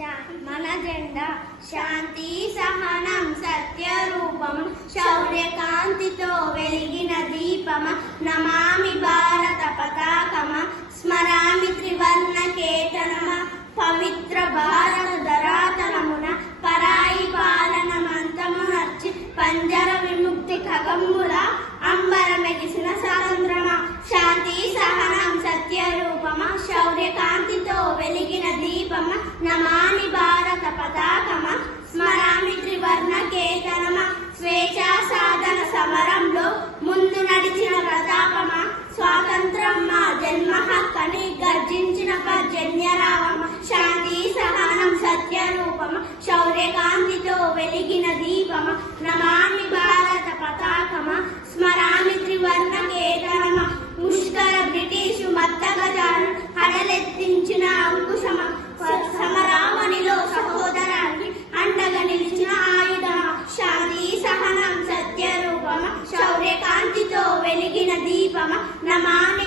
మన జెండా శాంతి సహనం సత్య రూపం శౌర్యకాంతితో వెలిగిన దీపమ నమామి భారత పతాకమ స్మరామి త్రివర్ణ కేతనమ పవిత్ర భారత ధరాతలమున పరాయి పాలన మంతమునర్చి పంజర విముక్తి ఖగమ్ముల అంబర మెగిసిన స్వాతంత్రమ శాంతి సహనం సత్య రూపమ శౌర్యకాంతితో వెలిగిన దీపమ నమామి భారత పతాకమ స్మరామి త్రివర్ణ కేతనమ స్వేచ్ఛా సాధన సమరంలో ముందు నడిచిన ప్రతాపమ స్వాతంత్రం మా జన్మ హక్కని గర్జించిన పర్జన్యరావమ శాంతి సహనం సత్య రూపమ శౌర్యకాంతితో వెలిగిన దీపమ నమామి భారత పతాకమ స్మరామి త్రివర్ణ కేతనమ ముష్కర బ్రిటిషు మత్తగజాలను హడలెత్తించిన అంకుశమ సమరావణిలో సహోదరానికి అండగా నిలిచిన ఆయుధమ శాంతి సహనం సత్య రూపమ శౌర్యకాంతితో వెలిగిన దీపమ నమామి